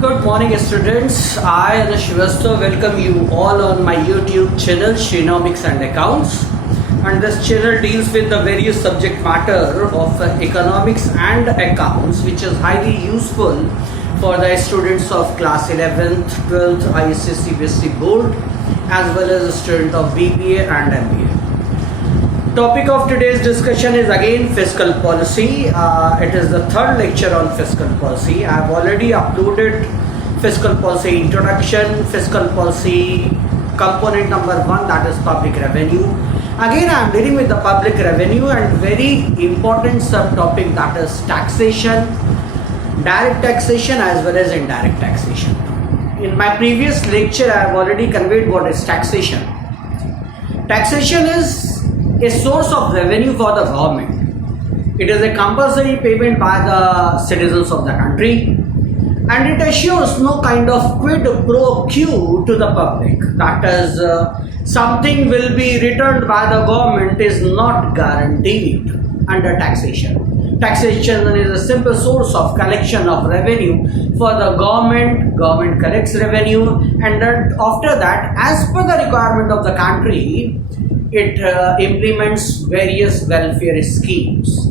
Good morning, students. I, Anish Srivastav, welcome you all on my YouTube channel, Shreenomics and Accounts. And this channel deals with the various subject matter of economics and accounts, which is highly useful for the students of class 11th, 12th, ISC, CBSE board, as well as a student of BBA and MBA. Topic of today's discussion is again fiscal policy. It is the third lecture on fiscal policy. I have already uploaded fiscal policy introduction, fiscal policy component number 1, that is public revenue. Again, I am dealing with the public revenue and very important subtopic, that is taxation, direct taxation as well as indirect taxation. In my previous lecture, I have already conveyed what is taxation. Taxation is a source of revenue for the government. It is a compulsory payment by the citizens of the country, and it assures no kind of quid pro quo to the public. That is, something will be returned by the government is not guaranteed under taxation. Taxation is a simple source of collection of revenue for the government. Government collects revenue, and then after that, as per the requirement of the country, it implements various welfare schemes.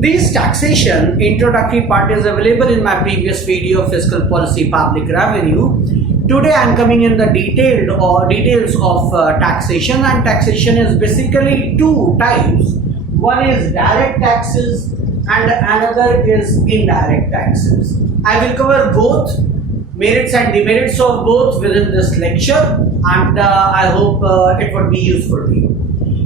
This taxation introductory part is available in my previous video, fiscal policy public revenue. Today I am coming in the details of taxation, and taxation is basically two types. One is direct taxes and another is indirect taxes. I will cover both merits and demerits of both within this lecture, and I hope it would be useful to you.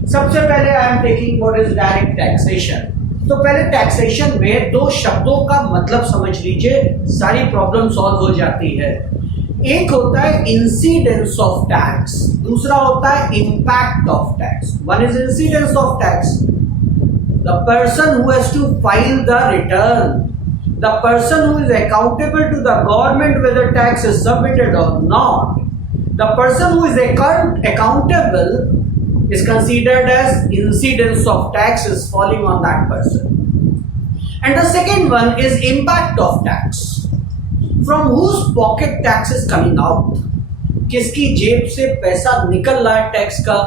सबसे पहले I am taking what is direct taxation. तो पहले taxation में दो शब्दों का मतलब समझ लीजिए, सारी प्रॉब्लम सॉल्व हो जाती है. एक होता है incidence of tax, दूसरा होता है impact of tax. One is incidence of tax, the person who has to file the return, the person who is accountable to the government whether tax is submitted or not. The person who is accountable is considered as incidence of tax is falling on that person. And the second one is impact of tax. From whose pocket tax is coming out? किसकी जेब से पैसा निकल रहा है tax का?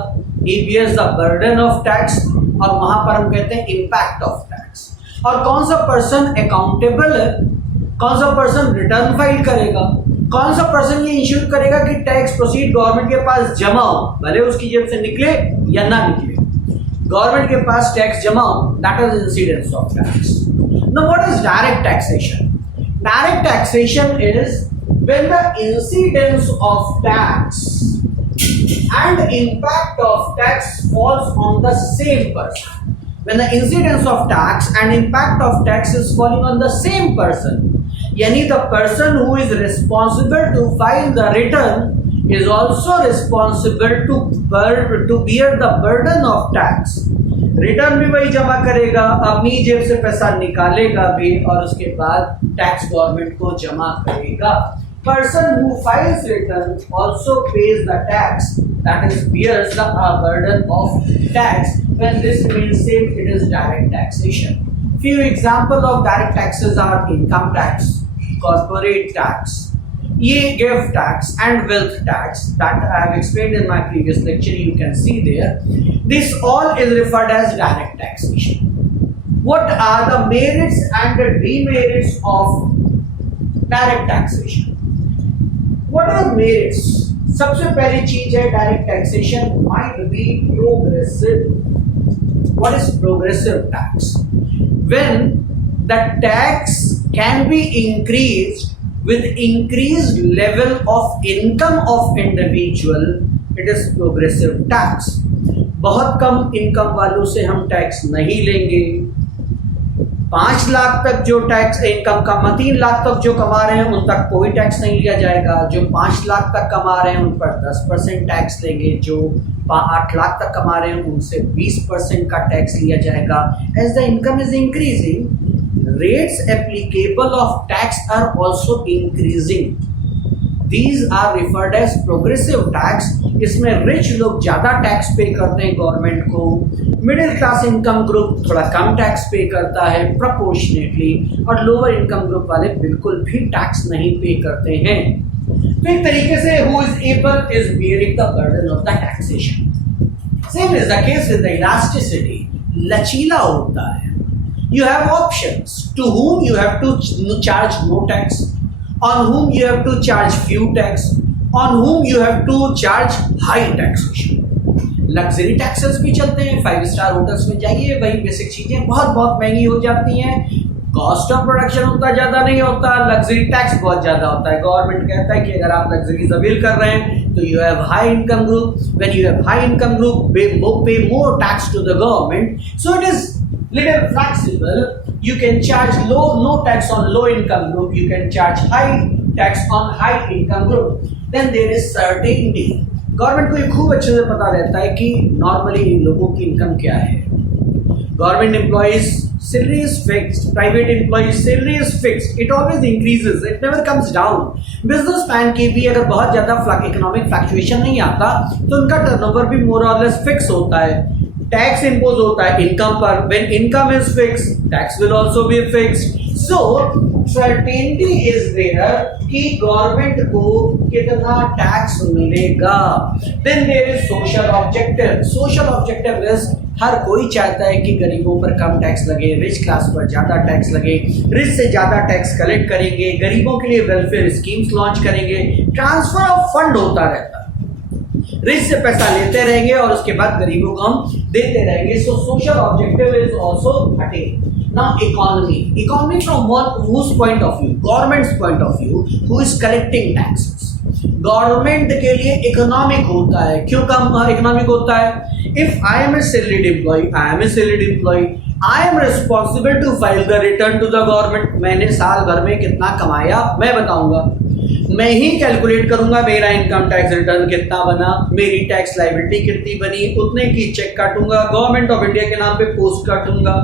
He bears the burden of tax, और वहां पर हम कहते हैं impact of tax. और कौन सा पर्सन अकाउंटेबल है, कौन सा पर्सन रिटर्न फाइल करेगा, कौन सा पर्सन ये इंश्योर करेगा कि टैक्स प्रोसीड गवर्नमेंट के पास जमा हो, भले उसकी जेब से निकले या ना निकले, गवर्नमेंट के पास टैक्स जमा हो. That is incidence of tax. Now what is direct taxation? Direct taxation is when the incidence of tax and impact of tax falls on the same person. When the incidence of tax and impact of tax is falling on the same person, yani the person who is responsible to file the return is also responsible to bear the burden of tax. Return भी वही जमा करेगा, अपनी जेब से पैसा निकालेगा भी, और उसके बाद टैक्स गवर्नमेंट को जमा करेगा. Person who files return also pays the tax, that is bears the burden of tax. When this remains same, it is direct taxation. Few examples of direct taxes are income tax, corporate tax, gift tax and wealth tax that I have explained in my previous lecture. You can see there. This all is referred as direct taxation. What are the merits and the demerits of direct taxation? What are merits? सबसे पहली चीज है direct taxation might be progressive. What is progressive tax? When the tax can be increased with increased level of income of individual, it is progressive tax. बहुत कम income वालों से हम tax नहीं लेंगे. 5 लाख तक जो टैक्स इनकम का 3 लाख तक जो कमा रहे हैं उन तक कोई टैक्स नहीं लिया जाएगा. जो 5 लाख तक कमा रहे हैं उन पर 10% टैक्स लेंगे. जो 8 लाख तक कमा रहे हैं उनसे 20% का टैक्स लिया जाएगा. As the income is increasing, rates applicable of tax are also increasing. These are referred as progressive tax, इसमें रिच लोग ज़्यादा टैक्स पे करते हैं गवर्नमेंट को, मिडिल क्लास इनकम ग्रुप थोड़ा कम टैक्स पे करता है प्रोपोर्शनेटली, और लोअर इनकम ग्रुप वाले बिल्कुल भी टैक्स नहीं पे करते हैं। तो एक तरीके से who is able is bearing the burden of the taxation. Same is the case with the elasticity, लचीला होता है। You have options to whom you have to charge no tax, on whom you have to charge few tax, on whom you have to charge high taxation. Luxury taxes भी चलते हैं, 5 star hotels में जाइए, वही basic चीजें बहुत बहुत महंगी हो जाती हैं, कॉस्ट ऑफ प्रोडक्शन उतना ज्यादा नहीं होता, लग्जरी टैक्स बहुत ज्यादा होता है। गवर्नमेंट कहता है कि अगर आप लग्जरीज अवेल कर रहे हैं तो you have high income group, when you have high income group pay more tax to the government, so it is little flexible. You can charge no tax on low income group, you can charge high tax on high income group. Then there is certainty. Government को ये खूब अच्छे से पता रहता है कि normally लोगों की इनकम क्या है। Government employees salary is fixed, private employees salary is fixed, it always increases, it never comes down. Businessman की भी अगर बहुत ज्यादा इकोनॉमिक फ्लक्चुएशन नहीं आता तो उनका टर्नओवर भी मोर और लेस फिक्स होता है। टैक्स इंपोज होता है इनकम पर, when income is fixed tax will also be fixed. So certainty is there कि गवर्नमेंट को कितना टैक्स मिलेगा। Then there is social objective. Social objective is हर कोई चाहता है कि गरीबों पर कम टैक्स लगे, रिच क्लास पर ज्यादा टैक्स लगे, रिच से ज्यादा टैक्स कलेक्ट करेंगे, गरीबों के लिए वेलफेयर स्कीम्स लॉन्च करेंगे, ट्रांसफर ऑफ फंड होता रहता है, रिच से पैसा लेते रहेंगे और उसके बाद गरीबों को हम देते रहेंगे। So social objective is also attend. Now economy from whose point of view? Government's point of view, who is collecting taxes. Government के लिए इकोनॉमिक होता है। क्यों कम इकोनॉमिक होता है? If I am a salaried employ, I am responsible to file the return to the government. मैंने साल भर में कितना कमाया मैं बताऊंगा, मैं ही कैलकुलेट करूंगा मेरा इनकम टैक्स रिटर्न कितना बना, मेरी टैक्स लायबिलिटी कितनी बनी, उतने की चेक काटूंगा, गवर्नमेंट ऑफ इंडिया के नाम पे पोस्ट काटूंगा,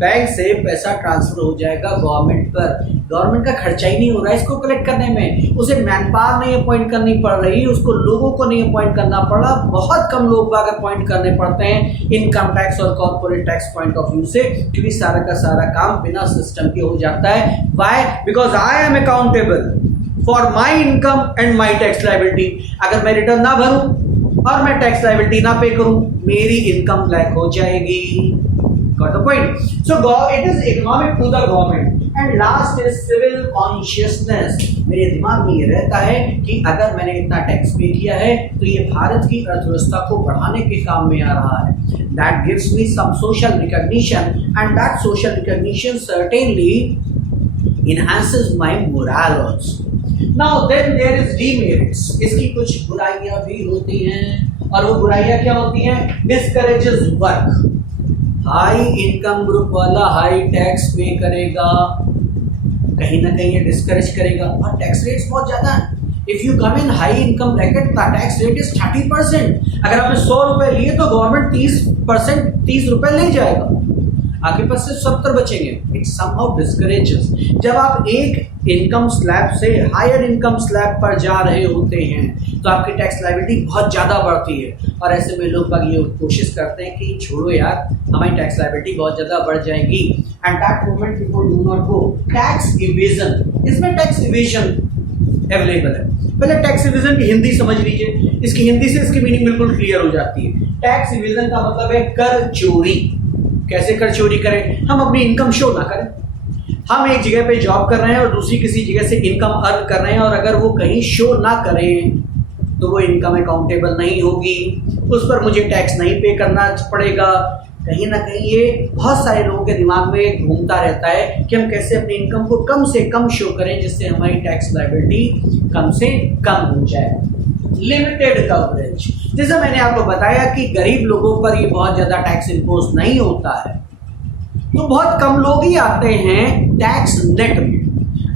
बैंक से पैसा ट्रांसफर हो जाएगा गवर्नमेंट पर। गवर्नमेंट का खर्चा ही नहीं हो रहा है इसको कलेक्ट करने में, उसे मैन पावर नहीं अपॉइंट करनी पड़ रही, उसको लोगों को नहीं अपॉइंट करना पड़ रहा, बहुत कम लोग अगर अपॉइंट करने पड़ते हैं इनकम टैक्स और corporate tax point of view से, क्योंकि सारा का सारा काम बिना सिस्टम के हो जाता है। Why? Because I am accountable for my income and my tax liability. अगर मैं रिटर्न ना भरूं और मैं टैक्स लायबिलिटी ना पे करूं, मेरी इनकम ब्लैक हो जाएगी। Got the point? So it is economic to the government. And last is civil consciousness. मेरे दिमाग में ये रहता है कि अगर मैंने इतना टैक्स पे किया है तो ये भारत की अर्थव्यवस्था को बढ़ाने के काम में आ रहा है। That gives me some social recognition, and that social recognition certainly enhances my morale also. Now then there is demerits. इसकी कुछ बुराइयां भी होती हैं, और वो बुराइयां क्या होती हैं? Discourages work. High income group वाला हाई टैक्स पे करेगा, कहीं ना कहीं ये डिस्करेज करेगा, और टैक्स रेट्स बहुत ज्यादा है। If you come in high income bracket का टैक्स रेट इज 30%। अगर आपने 100 रुपए लिए तो गवर्नमेंट 30 रुपए ले जाएगा, आपके पास सिर्फ 70 बचेंगे। It somehow discourages. जब आप एक इनकम स्लैब से हायर इनकम स्लैब पर जा रहे होते हैं तो आपकी टैक्स लायबिलिटी बहुत ज्यादा बढ़ती है, और ऐसे में लोग ये कोशिश करते हैं कि छोड़ो यार, हमारी टैक्स लायबिलिटी बहुत ज्यादा बढ़ जाएगी, and that moment people do not go. Tax evasion, इसमें टैक्स इवेजन अवेलेबल है। पहले टैक्स इवेजन की हिंदी समझ लीजिए, इसकी हिंदी से इसकी मीनिंग बिल्कुल क्लियर हो जाती है। टैक्स इवेजन का मतलब है कर चोरी। कैसे कर चोरी करें? हम अपनी इनकम शो ना करें, हम एक जगह पे जॉब कर रहे हैं और दूसरी किसी जगह से इनकम अर्न कर रहे हैं, और अगर वो कहीं शो ना करें तो वो इनकम अकाउंटेबल नहीं होगी, उस पर मुझे टैक्स नहीं पे करना पड़ेगा। कहीं ना कहीं ये बहुत सारे लोगों के दिमाग में घूमता रहता है कि हम कैसे अपनी इनकम को कम से कम शो करें जिससे हमारी टैक्स लायबिलिटी कम से कम हो जाए। लिमिटेड कवरेज, जैसा मैंने आपको बताया कि गरीब लोगों पर ये बहुत ज्यादा टैक्स इंपोज नहीं होता है, तो बहुत कम लोग ही आते हैं टैक्स नेट में।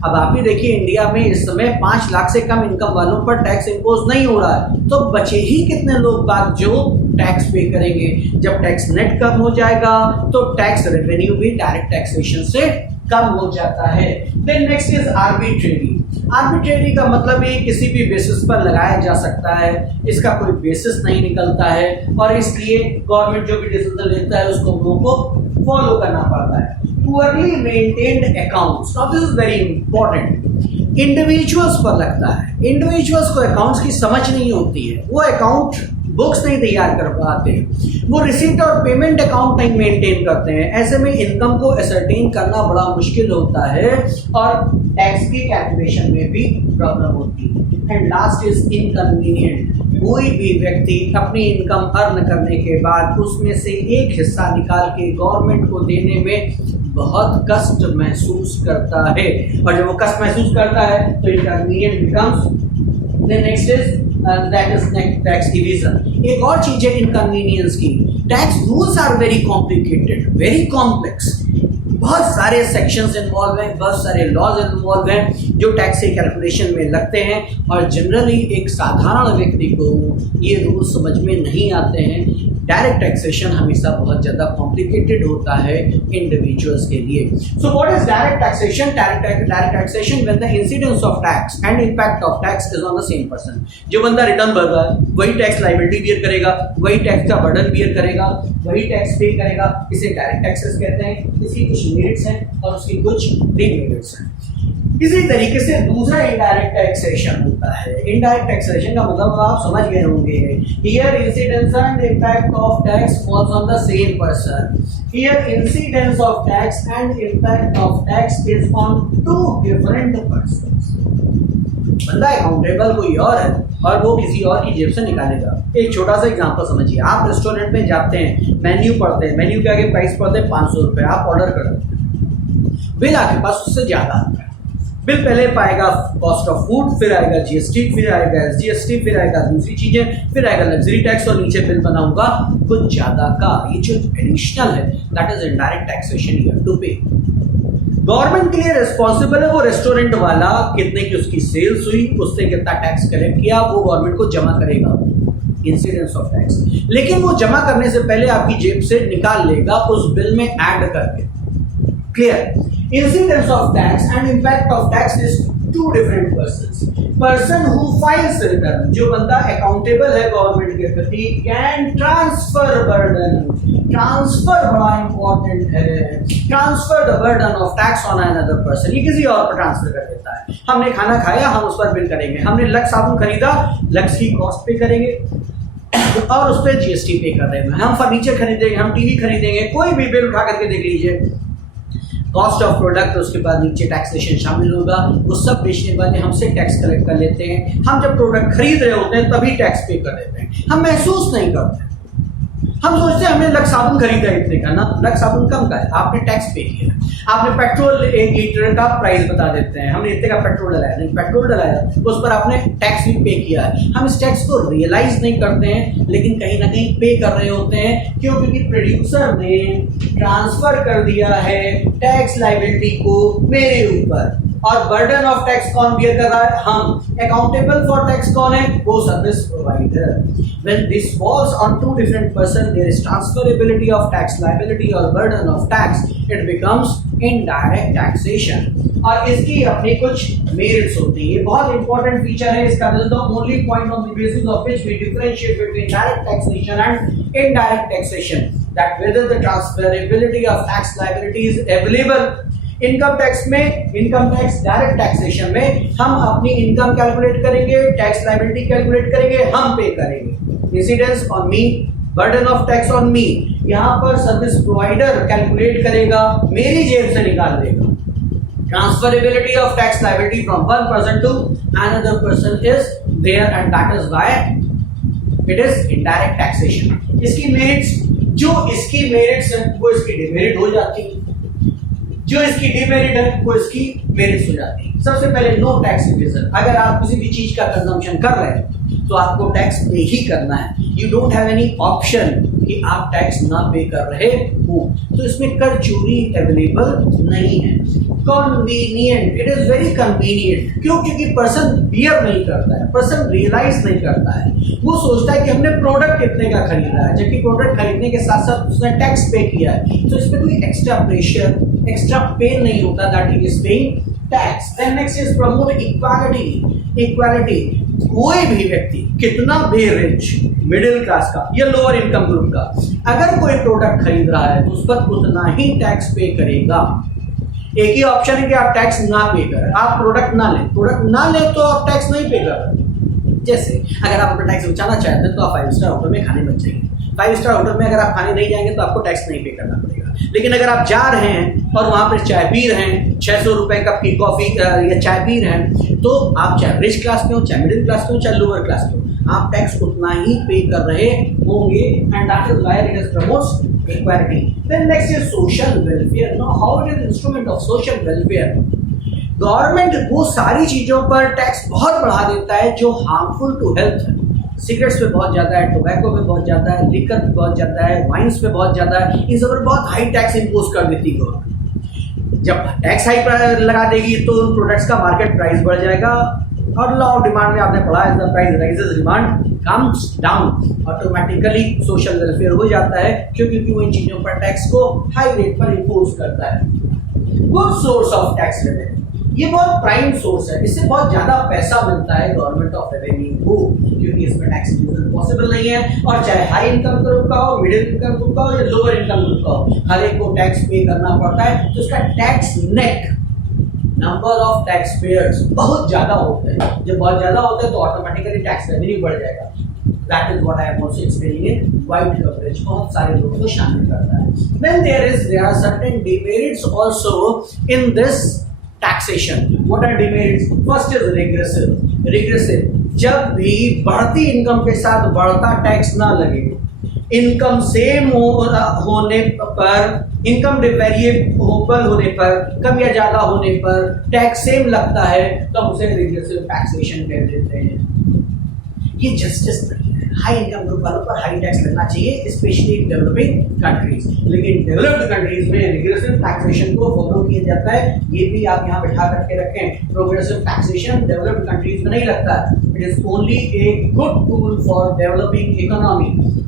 अब आप ही देखिए इंडिया में इस समय 5 लाख से कम इनकम वालों पर टैक्स इंपोज नहीं हो रहा है, तो बचे ही कितने लोग बात जो टैक्स पे करेंगे। जब टैक्स नेट कम हो जाएगा तो टैक्स रेवेन्यू भी डायरेक्ट टैक्सेशन से कम हो जाता है। Then next is arbitrary. Arbitrary का मतलब ये किसी भी बेसिस पर लगाया जा सकता है, इसका कोई बेसिस नहीं निकलता है और इसलिए गवर्नमेंट जो भी डिसीजन लेता है उसको हम लोगों को फॉलो करना पड़ता है। Poorly maintained accounts, now this is very important, individuals पर लगता है। इंडिविजुअल्स को अकाउंट्स की समझ नहीं होती है, वो अकाउंट बुक्स नहीं तैयार कर पाते, वो रिसीट और पेमेंट अकाउंट नहीं मेंटेन करते हैं। ऐसे में इनकम को असरटेन करना बड़ा मुश्किल होता है और टैक्स की कैलकुलेशन में भी प्रॉब्लम होती है। एंड लास्ट इज इनकन्वीनियंट, कोई भी व्यक्ति अपनी इनकम अर्न करने के बाद उसमें से एक हिस्सा निकाल के गवर्नमेंट को देने में बहुत कष्ट महसूस करता है, और जब वो कष्ट महसूस करता है तो inconvenient becomes. Next is that is tax evasion. एक और चीज है इनकन्वीनियंस की, tax rules are very complicated, very complex, बहुत सारे सेक्शंस इन्वॉल्व हैं, बहुत सारे लॉज इन्वॉल्व हैं जो टैक्स के कैलकुलेशन में लगते हैं और जनरली एक साधारण व्यक्ति को ये रूल समझ में नहीं आते हैं। डायरेक्ट टैक्सेशन हमेशा बहुत ज़्यादा कॉम्प्लिकेटेड होता है इंडिविजुअल्स के लिए। So what is direct taxation? Direct taxation when the incidence of tax and impact of tax is on the same person. जो बंदा रिटर्न भर रहा है वही टैक्स लायबिलिटी बियर करेगा, वही टैक्स का बर्डन बियर करेगा, वही टैक्स पे करेगा। इसे डायरेक्ट टैक्सेस कहते हैं। इसकी कुछ मेरिट्स हैं और उसकी कुछ डिमेरिट्स हैं। इसी तरीके से दूसरा इनडायरेक्ट टैक्सेशन होता है। इनडायरेक्ट टैक्सेशन का मतलब आप समझ गए होंगे, here incidence and impact of tax falls on the same person. Here incidence of tax and impact of tax is on two different persons. बंदा अकाउंटेबल कोई और है और वो किसी और की जेब से निकालेगा। एक छोटा सा एग्जांपल समझिए, आप रेस्टोरेंट में जाते हैं, मेन्यू पढ़ते हैं, मेन्यू के आगे प्राइस पढ़ते हैं 500 रुपये, आप ऑर्डर करते हैं, बिल आपके पास उससे ज्यादा आता है। बिल पहले पाएगा कॉस्ट ऑफ फूड, फिर आएगा जीएसटी, फिर आएगा एसजीएसटी, फिर आएगा दूसरी चीजें, फिर आएगा लग्जरी टैक्स और नीचे बिल बना होगा कुछ ज्यादा का। ये जो एडिशनल है that is indirect taxation you have to pay. Government के लिए रिस्पॉन्सिबल है वो रेस्टोरेंट वाला, कितने की उसकी सेल्स हुई, उससे कितना टैक्स कलेक्ट किया, वो गवर्नमेंट को जमा करेगा, इंसिडेंस ऑफ टैक्स। लेकिन वो जमा करने से पहले आपकी जेब से निकाल लेगा उस बिल में ऐड करके। Clear? Incidence of tax and impact of tax is two different persons. Person who files return, जो बंदा accountable है गवर्नमेंट के प्रति, can transfer burden. Transfer बड़ा important है. Transfer the burden of tax on another person. ये किसी और पर ट्रांसफर कर देता है। हमने खाना खाया, हम उस पर बिल करेंगे। हमने लक्स साबुन खरीदा, लक्स की कॉस्ट पे करेंगे और उस पर जीएसटी पे कर रहे हैं। हम फर्नीचर खरीदेंगे, हम टीवी खरीदेंगे, कोई भी बिल उठा करके देख लीजिए, कॉस्ट ऑफ प्रोडक्ट, उसके बाद नीचे टैक्सेशन शामिल होगा। वो सब बेचने वाले हमसे टैक्स कलेक्ट कर लेते हैं। हम जब प्रोडक्ट खरीद रहे होते हैं तभी टैक्स पे कर देते हैं, हम महसूस नहीं करते। हम सोचते हैं हमने लक्स साबुन खरीदा इतने का ना, लक्स साबुन कम का है, आपने टैक्स पे किया। आपने पेट्रोल 1 लीटर का प्राइस बता देते हैं, हमने इतने का पेट्रोल डलाया, नहीं पेट्रोल डलाया उस पर आपने टैक्स भी पे किया है। हम इस टैक्स को रियलाइज नहीं करते हैं लेकिन कहीं ना कहीं पे कर रहे होते हैं। क्यों? क्योंकि प्रोड्यूसर ने ट्रांसफर कर दिया है टैक्स लायबिलिटी को मेरे ऊपर, और बर्डन ऑफ टैक्स कौन बियर कर रहा है? हम। अकाउंटेबल फॉर टैक्स कौन है? वो service provider. When this falls on two different person, there is transferability of tax liability or burden of tax. It becomes indirect taxation. और इसकी अपनी कुछ मेरिट्स होती है। ये बहुत इंपॉर्टेंट फीचर है इसका। This is the only point on the basis of which we differentiate between direct taxation and indirect taxation. That whether the transferability of tax liability is available. Income tax में, income tax direct taxation में हम अपनी income calculate करेंगे, tax liability calculate करेंगे, हम पे करेंगे। Incidence on me, burden of tax on me. यहाँ पर सर्विस प्रोवाइडर कैलकुलेट करेगा, मेरी जेब से निकाल देगा। Transferability of tax liability from one person to another person is there and that is why it is indirect taxation. इसकी merits, जो इसकी मेरिट्स है वो इसकी डिमेरिट हो जाती है, जो इसकी डिमेरिट है वो इसकी मेरिट्स हो जाती है। सबसे पहले नो टैक्स इवेजन। अगर आप किसी भी चीज का कंजम्पशन कर रहे हैं तो आपको टैक्स पे ही करना है। You don't have any option कि आप टैक्स ना पे कर रहे हो, तो इसमें कर चोरी अवेलेबल नहीं है। Convenient, it is very convenient. क्यों? क्योंकि पर्सन बियर नहीं करता है, पर्सन रियलाइज नहीं करता है। वो सोचता है कि हमने प्रोडक्ट कितने का खरीदा है, जबकि प्रोडक्ट खरीदने के साथ साथ उसने टैक्स पे किया है। तो इसमें कोई एक्स्ट्रा प्रेशर, एक्स्ट्रा पेन नहीं होता that he is paying tax. Then next is promote equality. Equality, कोई भी व्यक्ति कितना भी रिच, मिडिल क्लास का या लोअर इनकम ग्रुप का, अगर कोई प्रोडक्ट खरीद रहा है तो उस पर उतना ही टैक्स पे करेगा। एक ही ऑप्शन है कि आप टैक्स ना पे करें, आप प्रोडक्ट ना लें। प्रोडक्ट ना लें तो आप टैक्स नहीं पे कर। जैसे अगर आप अपना टैक्स बचाना चाहते हैं तो आप 5 स्टार होटल में खाने बच जाएंगे। 5 स्टार होटल में अगर आप खाने नहीं जाएंगे तो आपको टैक्स नहीं पे करना पड़ेगा। लेकिन अगर आप जा रहे हैं और वहां पर चाय पी रहे हैं, 600 रुपए कप की कॉफी या चाय पी रहे हैं, तो आप चाहे रिच क्लास के हो, चाहे मिडिल क्लास के हो, चाहे लोअर क्लास के हो, आप टैक्स उतना ही पे कर रहे होंगे। And that is why it is promotes equality. Then next is social welfare. Now how it is instrument of social welfare. Government वो सारी चीजों पर टैक्स बहुत बढ़ा देता है जो हार्मफुल टू हेल्थ है। सिगरेट्स पे बहुत ज्यादा है, टोबैको पे बहुत ज्यादा है, लिकर पे बहुत ज्यादा है, वाइन्स पे बहुत ज्यादा है। इन सब पर बहुत हाई टैक्स इंपोज कर देती है गवर्नमेंट। जब टैक्स हाई लगा देगी तो उन प्रोडक्ट्स का मार्केट प्राइस बढ़ जाएगा। और लॉ ऑफ डिमांड में आपने पढ़ा है, the price rises, demand comes down. Automatically social welfare हो जाता है क्योंकि वो इन चीजों पर टैक्स को हाई रेट पर इंपोज करता है। Good source of tax revenue, ये बहुत प्राइम सोर्स है, इससे बहुत ज्यादा पैसा मिलता है गवर्नमेंट ऑफ रेवेन्यू को, क्योंकि इसमें टैक्स इंक्लूजन पॉसिबल नहीं है। और चाहे हाई इनकम ग्रुप का हो, मिडिल इनकम ग्रुप का हो या लोअर इनकम ग्रुप का हो, हर एक को टैक्स पे करना पड़ता है। तो इसका tax net, number of tax payers बहुत ज्यादा होते हैं। जब बहुत ज्यादा होते हैं तो ऑटोमेटिकली टैक्स रेवेन्यू बढ़ जाएगा। That is what I am also explaining in wide coverage, बहुत सारे लोगों को शामिल करता है। Then there are certain demerits also in this taxation. What are demerits? First is regressive. Regressive, जब भी बढ़ती इनकम के साथ बढ़ता टैक्स ना लगे, इनकम सेम होने पर, इनकम वेरिएबल होने पर, कम या ज्यादा होने पर टैक्स सेम लगता है तो हम उसे रिग्रेसिव टैक्सेशन कह देते हैं। ये जस्टिस नहीं है। हाई इनकम ग्रुप वालों पर हाई टैक्स लगना चाहिए, स्पेशली डेवलपिंग कंट्रीज। लेकिन डेवलप्ड कंट्रीज में रिग्रेसिव टैक्सेशन को फॉलो किया जाता है। ये भी आप यहाँ बैठा करके रखें, प्रोग्रेसिव टैक्सेशन डेवलप्ड कंट्रीज में नहीं लगता। It is only a good tool for developing economy.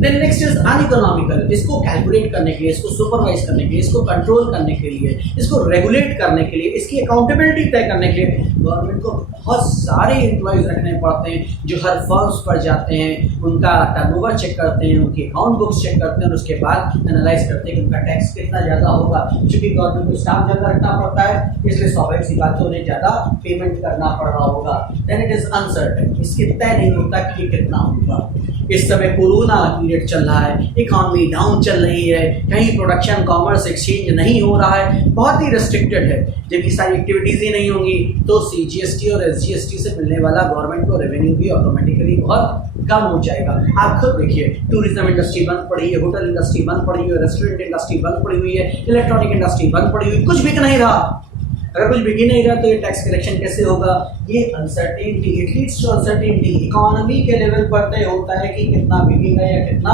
Then next is uneconomical. इसको कैलकुलेट करने के लिए, इसको सुपरवाइज करने के लिए, इसको कंट्रोल करने के लिए, इसको रेगुलेट करने के लिए, इसकी अकाउंटेबिलिटी तय करने के लिए गवर्नमेंट को बहुत सारे एम्प्लॉयज रखने पड़ते हैं जो हर फर्म्स पर जाते हैं, उनका टर्नओवर चेक करते हैं, उनकी अकाउंट बुक्स चेक करते हैं और उसके बाद एनालाइज करते हैं कि उनका टैक्स कितना ज्यादा होगा। क्योंकि गवर्नमेंट को स्टाफ ज्यादा रखना पड़ता है, इसलिए स्वाभाविक सी बात है उन्हें ज्यादा पेमेंट करना पड़ रहा होगा। देन इट इज अनसर्टेन, इसकी तय नहीं होता कि ये कितना होगा। इस समय कोरोना पीरियड चल रहा है, इकोनॉमी डाउन चल रही है, कहीं प्रोडक्शन, कॉमर्स, एक्सचेंज नहीं हो रहा है, बहुत ही रेस्ट्रिक्टेड है। जब ये सारी एक्टिविटीज ही नहीं होंगी तो सीजीएसटी और एसजीएसटी से मिलने वाला गवर्नमेंट को रेवेन्यू भी ऑटोमेटिकली बहुत कम हो जाएगा। आप खुद देखिए, टूरिज्म इंडस्ट्री बंद पड़ी है, होटल इंडस्ट्री बंद पड़ी हुई है, रेस्टोरेंट इंडस्ट्री बंद पड़ी हुई है, इलेक्ट्रॉनिक इंडस्ट्री बंद पड़ी हुई, कुछ बिक नहीं रहा। अगर कुछ बिक ही नहीं रहा तो ये टैक्स कलेक्शन कैसे होगा? ये uncertainty, it leads to uncertainty. Economy के लेवल पर तय होता है कि कितना बिकेगा या कितना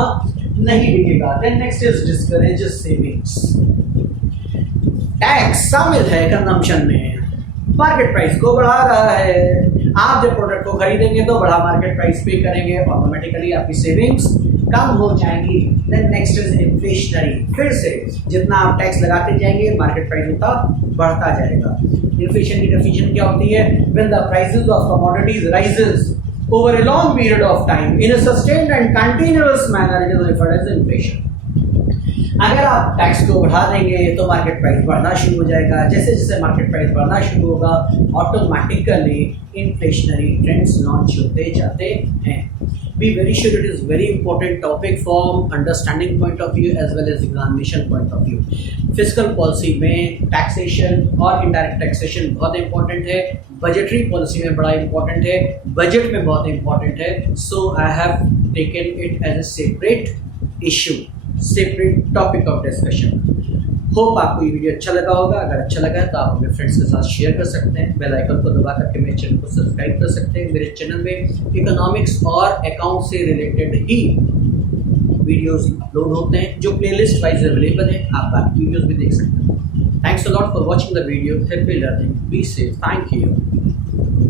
नहीं बिकेगा। Then next is discourages savings. Tax शामिल है कंजम्पशन में, मार्केट प्राइस को बढ़ा रहा है। आप जब प्रोडक्ट को खरीदेंगे तो बड़ा मार्केट प्राइस पे करेंगे, ऑटोमेटिकली आपकी सेविंग्स कम हो जाएंगी। Then next is inflationary. फिर से जितना आप टैक्स लगाते जाएंगे मार्केट प्राइस उतना बढ़ता जाएगा। इन्फ्लेशन की डेफिनेशन क्या होती है? When the prices of commodities rises over a long period of time in a sustained and continuous manner, it is referred as inflation. अगर आप टैक्स को बढ़ा देंगे तो मार्केट प्राइस बढ़ना शुरू हो जाएगा। जैसे जैसे मार्केट प्राइस बढ़ना शुरू होगा ऑटोमेटिकली इन्फ्लेशनरी ट्रेंड्स लॉन्च होते जाते हैं। Be very sure it is very important topic from understanding point of view as well as examination point of view. Fiscal policy में taxation और indirect taxation बहुत important है, budgetary policy में बड़ा important है, budget में बहुत important है। So I have taken it as a separate issue, separate topic of discussion. Hope आपको ये वीडियो अच्छा लगा होगा। अगर अच्छा लगा है तो आप अपने फ्रेंड्स के साथ शेयर कर सकते हैं, बेल आइकन को दबा करके मेरे चैनल को सब्सक्राइब कर सकते हैं। मेरे चैनल में इकोनॉमिक्स और अकाउंट से रिलेटेड ही वीडियोस अपलोड होते हैं जो प्लेलिस्ट वाइज अवेलेबल है, आप बाकी वीडियोस भी देख सकते हैं। Thanks a lot for watching the video. Happy learning, be safe, thank you.